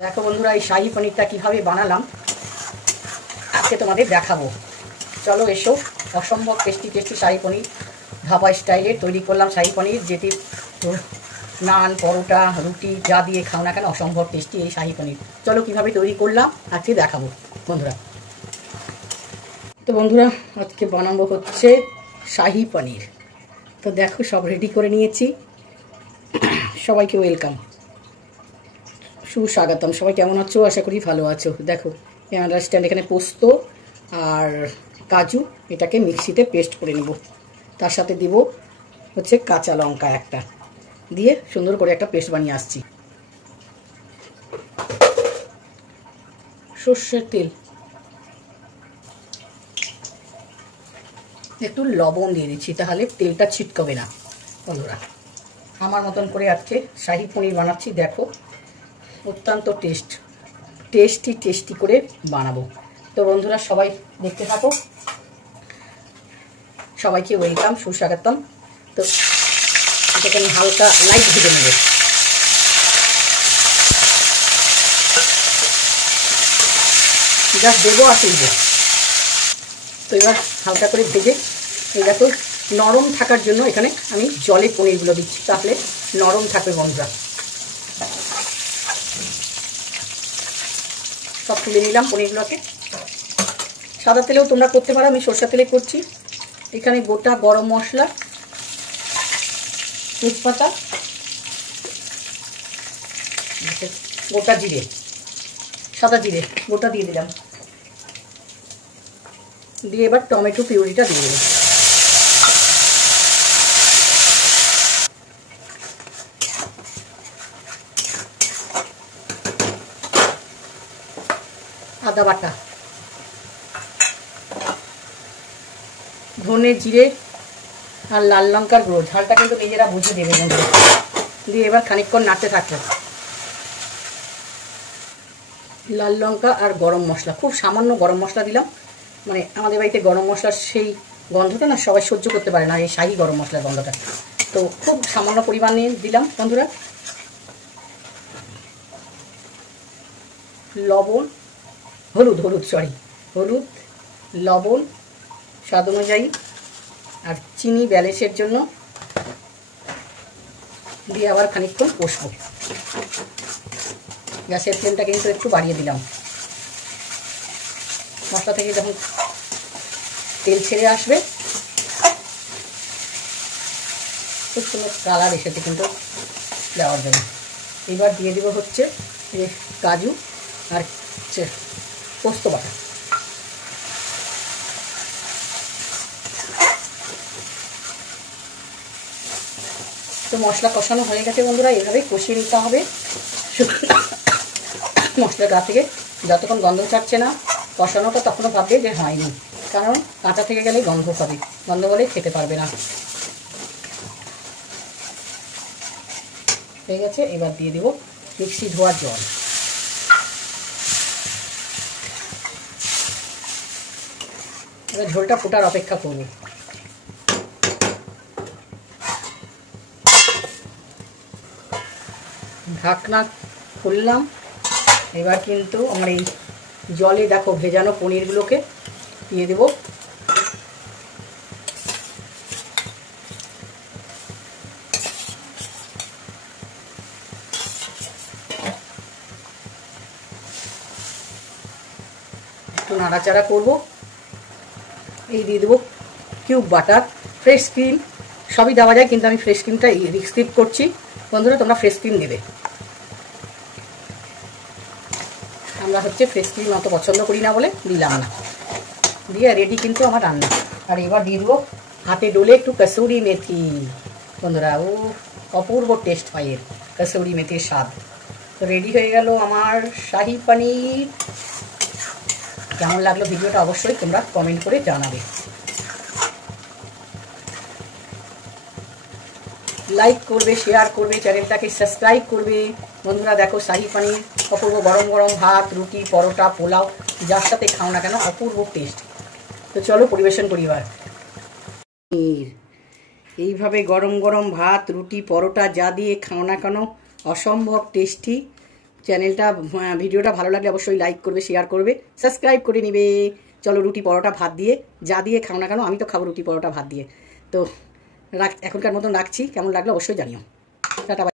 দেখো বন্ধুরা, এই শাহি পনিরটা কীভাবে বানালাম আজকে তোমাদের দেখাবো। চলো এসো, অসম্ভব টেস্টি টেস্টি শাহি পনির ধাবা স্টাইলে তৈরি করলাম। শাহি পনির যেটি নান, পরোটা, রুটি যা দিয়ে খাও না কেন অসম্ভব টেস্টি এই শাহি পনির। চলো কীভাবে তৈরি করলাম আজকে দেখাবো বন্ধুরা। তো বন্ধুরা, আজকে বানাবো হচ্ছে শাহি পনির। তো দেখো সব রেডি করে নিয়েছি। সবাইকে ওয়েলকাম, সুস্বাগতম। সবাই কেমন আছো? আশা করি ভালো আছো। দেখো আন্ডারস্ট্যান্ড, এখানে পোস্ত আর কাজু, এটাকে মিক্সিতে পেস্ট করে নেব। তার সাথে দিব হচ্ছে কাঁচা লঙ্কা একটা, দিয়ে সুন্দর করে একটা পেস্ট বানিয়ে আসছি। সর্ষের তেল, একটু লবণ দিয়ে দিচ্ছি, তাহলে তেলটা ছিটকবে না। বন্ধুরা, আমার মতন করে আজকে শাহি পনির বানাচ্ছি। দেখো অত্যন্ত টেস্টি করে বানাবো। তো বন্ধুরা সবাই দেখতে থাকো, সবাইকে ওয়েলকাম, সুস্বাগতম। তো এটাকে আমি হালকা লাইট ভেজে নেব। জাস্ট দেবো আর তুলবো। তো এবার হালকা করে ভেজে এই দেখো নরম থাকার জন্য এখানে আমি জলে পনিরগুলো দিচ্ছি, তাহলে নরম থাকবে বন্ধুরা। সব তুলে নিলাম পনিরগুলোকে। সাদা তেলেও তোমরা করতে পারো, আমি সরষের তেলে করছি। এখানে গোটা গরম মশলা, তেজপাতা, গোটা জিরে, সাদা জিরে গোটা দিয়ে দিলাম। দিয়ে এবার টমেটো পিউরিটা দিয়ে দিলাম। আদা বাটা, ধনে, জিরে আর লাল লঙ্কার গুঁড়ো, ঝালটা কিন্তু নিজেরা বুঝে দেবে বন্ধুরা। দিয়ে এবার খানিকক্ষণ নাড়তে থাকবে। লাল লঙ্কা আর গরম মশলা, খুব সামান্য গরম মশলা দিলাম। মানে আমাদের বাড়িতে গরম মশলার সেই গন্ধটা না সবাই সহ্য করতে পারে না, এই শাহি গরম মশলার গন্ধটা। তো খুব সামান্য পরিমাণে দিলাম বন্ধুরা। লবণ, হলুদ, লবণ স্বাদ অনুযায়ী, আর চিনি ব্যালেন্সের জন্য দিয়ে আবার খানিকক্ষণ কষবো। গ্যাসের ফ্লেমটা কিন্তু একটু বাড়িয়ে দিলাম। মশলা থেকে যখন তেল ছেড়ে আসবে খুব সুন্দর কালার এসেছে কিন্তু দেওয়ার জন্য। এবার দিয়ে দিব হচ্ছে কাজু আর পোস্ত বাটা। তো মশলা কষানো হয়ে গেছে বন্ধুরা, এভাবেই কষিয়ে নিতে হবে। মশলার গা থেকে যতক্ষণ গন্ধ ছাড়ছে না কষানোটা, তখনও ভাববে যে হয়নি, কারণ কাঁচা থেকে গেলে গন্ধ পাবে, গন্ধ বলে খেতে পারবে না। হয়ে গেছে, এবার দিয়ে দেব মিক্সি ধোয়ার জল। এবার ঝোলটা ফোটার অপেক্ষা করব। ঢাকনা খুললাম। এবার কিন্তু আমার এই জলে দেখো ভেজানো পনিরগুলোকে দিয়ে দেব। একটু নাড়াচাড়া করব। এই দিয়ে দেবো কিউব বাটার, ফ্রেশ ক্রিম, সবই দেওয়া যায়, কিন্তু আমি ফ্রেশ ক্রিমটা স্কিপ করছি বন্ধুরা। তোমরা ফ্রেশ ক্রিম দেবে। আমরা হচ্ছে ফ্রেশ ক্রিম অত পছন্দ করি না বলে দিলাম না। দিয়ে রেডি কিন্তু আমার রান্না। আর এবার দিয়ে দেবো হাতে ডলে একটু কসুরি মেথি বন্ধুরা। ও অপূর্ব টেস্ট হয় এর কসুরি মেথির স্বাদ। তো রেডি হয়ে গেল আমার শাহি পনির। কেমন লাগলো ভিডিওটা অবশ্যই তোমরা কমেন্ট করে জানাবে। লাইক করবে, শেয়ার করবে, চ্যানেলটাকে সাবস্ক্রাইব করবে বন্ধুরা। দেখো শাহি পনির অপূর্ব, গরম গরম ভাত, রুটি, পরোটা, পোলাও যার সাথে খাও না কেন অপূর্ব টেস্ট। তো চলো পরিবেশন করি এবার। এইভাবে গরম গরম ভাত, রুটি, পরোটা যা দিয়ে খাও না কেন অসম্ভব টেস্টি। চ্যানেলটা ভিডিওটা ভালো লাগলে অবশ্যই লাইক করবে, শেয়ার করবে, সাবস্ক্রাইব করে নিবে। চলো রুটি পরোটা ভাত দিয়ে, যা দিয়ে খাও না কেন, আমি তো খাবো রুটি পরোটা ভাত দিয়ে। তো এখনকার মতন রাখছি, কেমন লাগলো অবশ্যই জানিও। টাটা।